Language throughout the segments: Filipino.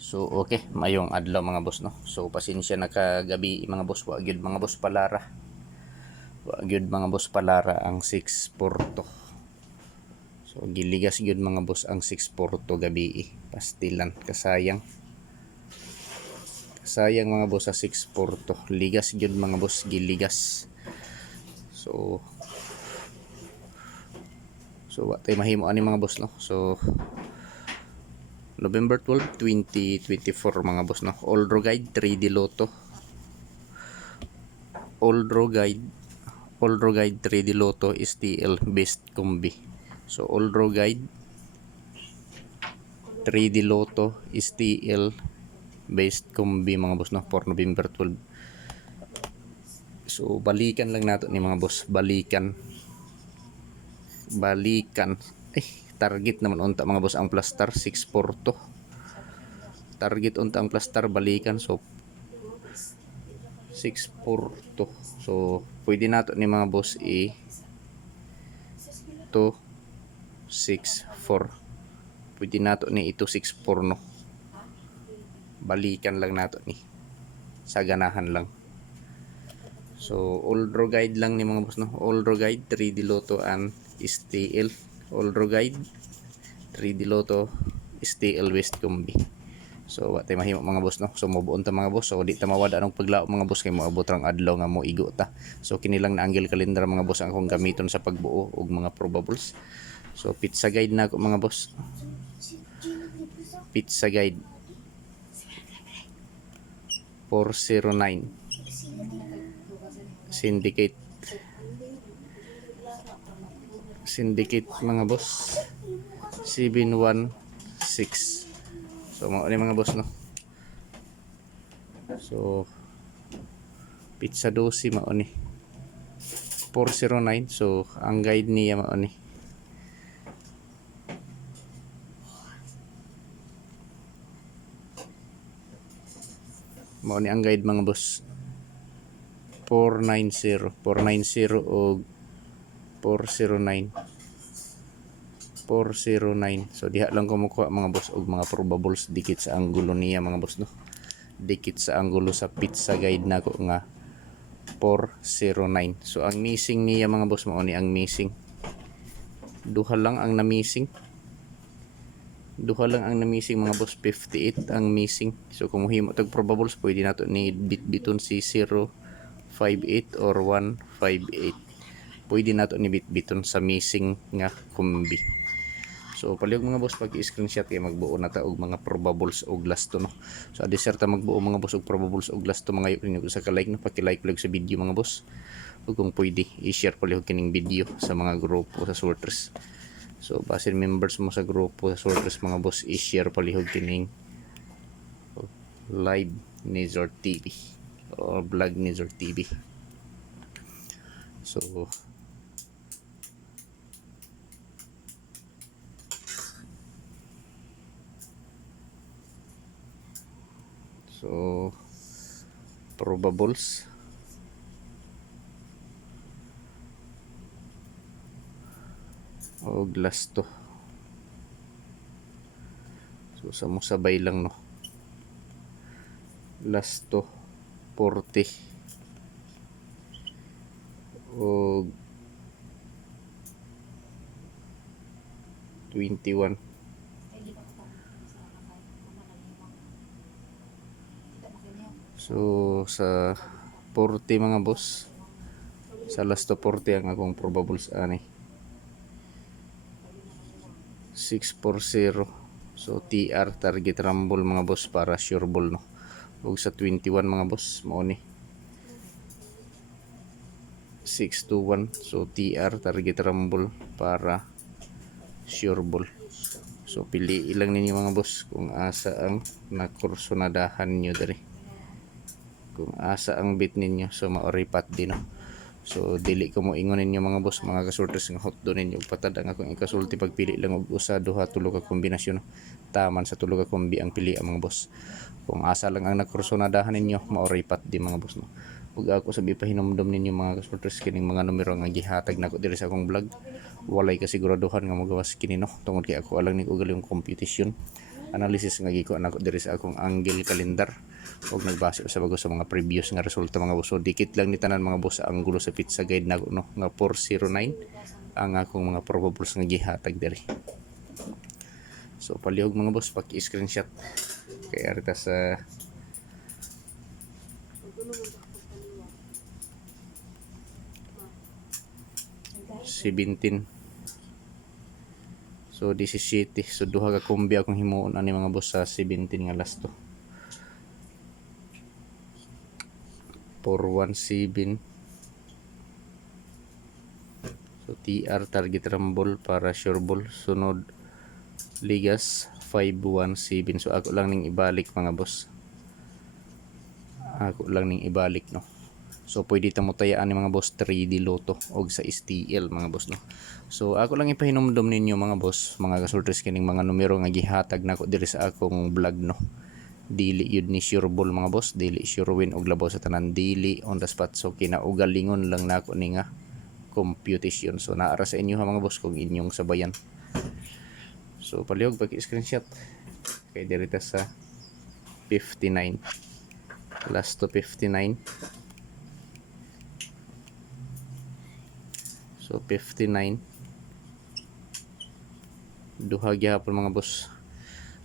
So okay, mayong adlaw mga boss no. So pasensya na kagabi mga boss, wa gyud mga boss palara. Wa gyud mga boss palara ang 642. So giligas gyud mga boss ang 642 gabi. Pastilan kasayang. Sayang mga boss sa 642. Ligas gyud mga boss, giligas. So wa tay mahimo ani mga boss no. So November 12, 2024 mga boss no. Oldro Guide 3D Lotto. Oldro Guide 3D Lotto STL Best Combi. So Oldro Guide 3D Lotto STL Best Combi mga boss no for November 12. So balikan lang nato ni mga boss, balikan. Target naman unta mga boss ang plastar 642. Target unta ang plastar balikan, so 642. So pwede nato ni mga boss 264. Pwede nato ni 264 no. Balikan lang nato ni sa ganahan lang. So Oldro Guide lang ni mga boss no. Oldro Guide 3D Lotto and STL. Oldro Guide 3D Lotto STL West Combi. So wa tay mahimo mga boss no. So mobuon ta mga boss. So di ta mawada anong paglao mga boss kay moabot rang adlaw nga mo igo ta. So kini lang na angle calendar mga boss ang akong gamiton sa pagbuo og mga probables. So pizza guide na ako mga boss. Pizza guide 409. Syndicate mga boss 716. So mao ni mga boss no. So pizza 12 mao ni 409. So ang guide niya mao ni ang guide mga boss 490 o 409. So diha lang ko makuha mga boss og mga probables dikit sa anggulo niya mga boss no. Dikit sa anggulo sa pizza guide nako nga 409. So ang missing niya mga boss mao ni ang missing. Duha lang ang na-missing mga boss, 58 ang missing. So kung mohimo tag probables pwede nato ni bitbiton si 058 or 158. Pwede nato ni bitbiton sa missing nga kombi. So palihog mga boss pag i-screenshot kay magbuo na ta og mga probables og last no. So adisar ta magbuo mga boss og probables og last mga yun sa ka-like no, paki-like plug sa video mga boss. Ug kung pwede i-share palihog kining video sa mga grupo sa sorters. So basin members mo sa grupo sa sorters mga boss, i-share palihog kining live ni Zord TV o vlog ni Zord TV. So probables og last to. So sa mo sabay lang no. Last to 40 og 21. So sa 40 mga boss, sa last to 40 ang akong probables ani 640. So TR target rumble mga boss para sure ball no. Ug sa 21 mga boss mao ni 621. So TR target rumble para sure ball. So pili ilang ninyo mga boss kung asa ang nakursonadahan nyo diri. Kung asa ang bit ninyo, so maoripat din no. So dili ko mo ingon ninyo mga boss, mga kasorters nga hot do ninyo patad ang akong ikasulti pagpili lang og usa duha tulo ka kombinasyon no. Taman sa tulo ka kombi ang pili mga boss. Kung asa lang ang nakursonadahan ninyo, maoripat din mga boss no. Ug ako sabi pahinumdom ninyo mga kasorters kining mga numero nga gihatag nako diri sa akong vlog. Walay kasiguraduhan nga magawas kini no, tungod kay ako alang nig ugal yung computation. analysis nga giko nako diri sa akong angle calendar og nagbase sa bago sa mga previous nga resulta mga boss. So dikit lang ni tanan mga boss sa anggulo sa pizza guide nako no nga 409 ang akong mga probables nga gihatag diri. So palihog mga boss paki-screenshot kay arita sa $17. So 17. So duha ka kombi akong himuon ani mga boss sa 17 nga last to. 417. So TR target rumble para sure ball. Sunod ligas 517. So ako lang ning ibalik mga boss. Ako lang ning ibalik no. So pwede ta mo tayaan ni mga boss 3D Lotto og sa STL mga boss no. So ako lang ipahinumdom ninyo mga boss, mga kasultres kining mga numero nga gihatag nako diri sa akong vlog no. Dili yun ni sure ball mga boss, dili sure win og labaw sa tanan, dili on the spot. So kinaugalingon lang nako ni nga computation. So naara sa inyo ha mga boss kung inyong sabayan. So palihog pag-screenshot kay diri ta sa 59. Last to 59. So 59 duha gyapon mga boss.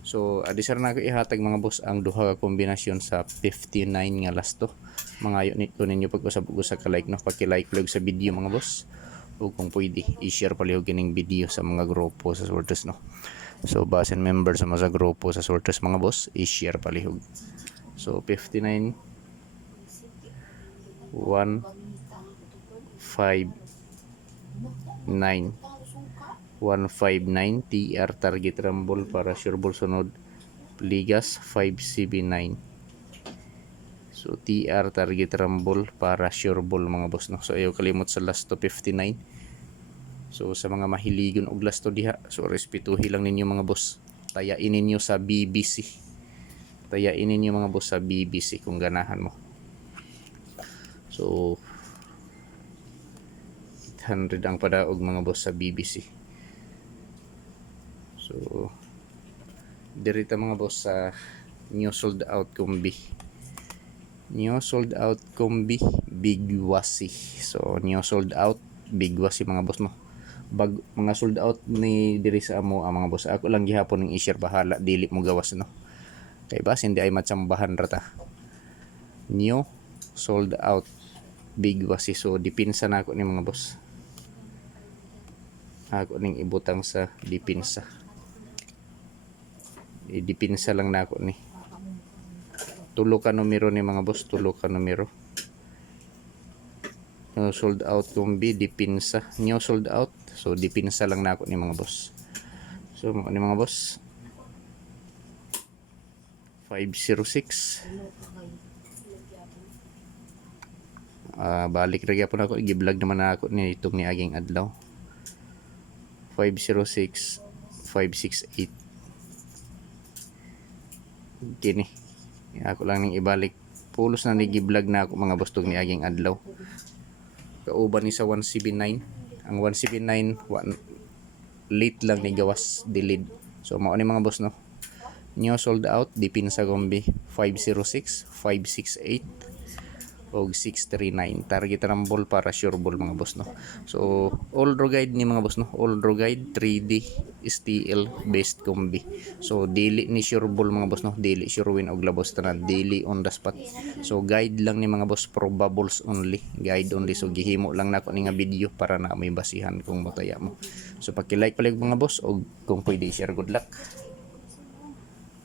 So adisar na ko ihatag mga boss ang duha ka kombinasyon sa 59 nga last to. Mangayo nito ninyo pag-usab sa ka-like no, paki-like vlog sa video mga boss. O kung pwede i-share palihog kining video sa mga grupo sa Sortes no. So basin member sa mga grupo sa Sortes mga boss, i-share palihog. So 59 1 5 9 159 TR target rumble para sure ball. Sunod ligas 579. So TR target rumble para sure ball mga boss no. So ayaw kalimot sa last to 59. So sa mga mahiligon og last to diha, so respetuhi lang ninyo mga boss. Tayain ninyo sa BBC. Tayain ninyo mga boss sa BBC kung ganahan mo. So 100 ang padaog mga boss sa BBC. So dirita mga boss sa new sold out kombi. New sold out kombi Big Wasi. So new sold out Big Wasi mga boss no. Mga sold out ni diri sa amo ang mga boss. Ako lang gihapon ning i-share bahala dili mo gawas no. Kay bas hindi ay matsambahan rata. New sold out Big Wasi. So dipinsa na ako ni mga boss. Ako ning ibutang sa dipinsa. Dipinsa lang na ako ni. Tulo ka numero ni mga boss, tulo ka numero. No sold out kombi dipinsa. New sold out. So dipinsa lang na ako ni mga boss. So ni mga boss 506. Balik ra gyapon ako, gi-vlog naman ako ni itong niaging adlaw. 506 568 kini ako lang ning ibalik pulos na nigi-vlog na ako mga boss tong niaging adlaw. Kauban ni sa 179 ang 179 late lang ni gawas delayed. So mao ni mga boss no. New sold out dipinsa kombi 506 568 og 639 target rumble para sure ball mga boss no. So all draw guide ni mga boss no, all draw guide 3D STL based kombi. So daily ni sure ball mga boss no, daily sure win og labos tanan, daily on the spot. So guide lang ni mga boss, probables only, guide only. So gihimo lang nako ni nga video para na may basihan kung mataya mo. So paki-like palig mga boss og kung pwede share, good luck.